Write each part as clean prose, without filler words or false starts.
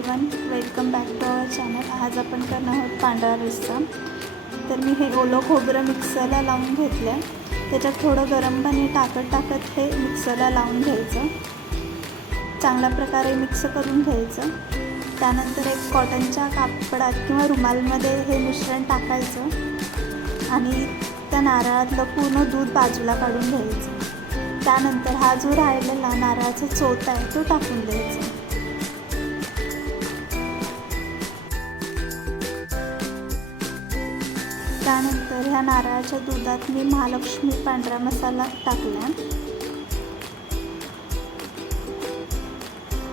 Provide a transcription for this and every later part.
Everyone, welcome back to our channel. आज आपण करणार आहोत पांढरा रस्सा। तर मी हे ओलं खोबरं मिक्सरला लावून घेतलं आहे। त्याच्यात थोडं गरम पाणी टाकत हे मिक्सरला लावून घ्यायचं। चांगल्या प्रकारे मिक्स करून घ्यायचं। त्यानंतर एक कॉटनच्या कापडात किंवा रुमालमध्ये हे मिश्रण टाकायचं आणि त्या नारळातलं पूर्ण दूध बाजूला काढून घ्यायचं। त्यानंतर हा जो राहिलेला नारळाचा चोथा आहे तो टाकून द्यायचा। त्यानंतर ह्या नारळाच्या दुधात मी महालक्ष्मी पांढरा मसाला टाकला।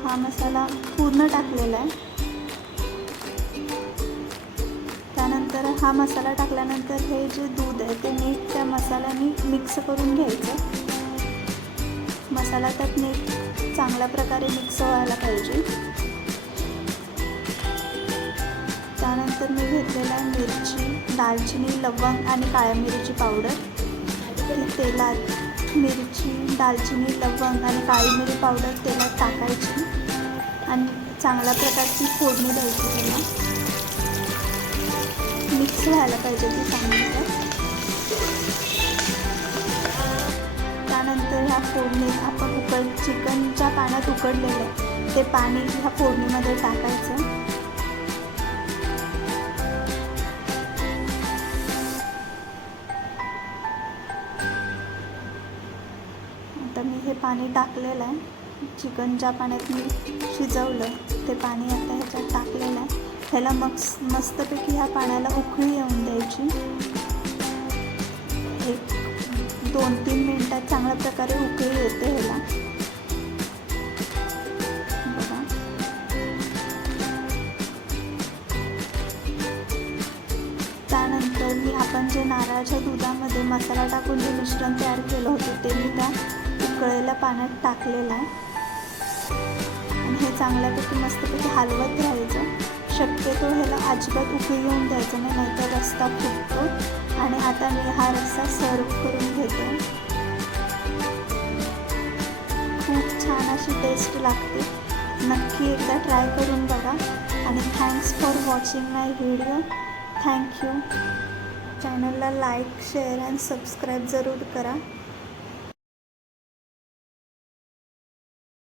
हा मसाला पूर्ण टाकलेला आहे। त्यानंतर हा मसाला टाकल्यानंतर हे जे दूध आहे ते नीट त्या मसाल्याने मिक्स करून घ्यायचं। मसाला त्यात नीट चांगल्या प्रकारे मिक्स व्हायला पाहिजे। त्यानंतर मी घेतलेला मिरची, दालचिनी, लवंग आणि काळ्या मिरीची पावडर। तेलात मिरची, दालचिनी, लवंग आणि काळी मिरी पावडर तेलात टाकायची आणि चांगल्या प्रकारची फोडणी द्यायची। त्याला मिक्स व्हायला पाहिजे ती चांगली। त्यानंतर ह्या फोडणीत आपण चिकनच्या पाण्यात उकडलेलं आहे ते पाणी ह्या फोडणीमध्ये टाकायचं। आता मी हे पाणी टाकलेलं आहे। चिकन ज्या पाण्यात मी शिजवलं ते पाणी आता ह्याच्यात टाकलेलं आहे। ह्याला मस्तपैकी ह्या पाण्याला उकळी येऊन द्यायची। एक 2-3 मिनिटात चांगल्या प्रकारे उकळी येते ह्याला बघा। त्यानंतर मी आपण जे नारळाच्या दुधामध्ये मसाला टाकून जे मिश्रण तयार केलं होतं ते मी त्या उकळलेल्या पाण्यात टाकलेलं आहे आणि हे चांगल्यापैकी मस्तपैकी हलवत राहायचं। शक्यतो ह्याला अजिबात उकळी येऊन द्यायचं नाही, नाहीतर रस्सा फुटतो। आणि आता मी हा रस्सा सर्व करून घेते। खूप छान अशी टेस्ट लागते। नक्की एकदा ट्राय करून बघा आणि thanks for watching my video. Thank you. चॅनलला लाईक, शेअर आणि सबस्क्राईब जरूर करा।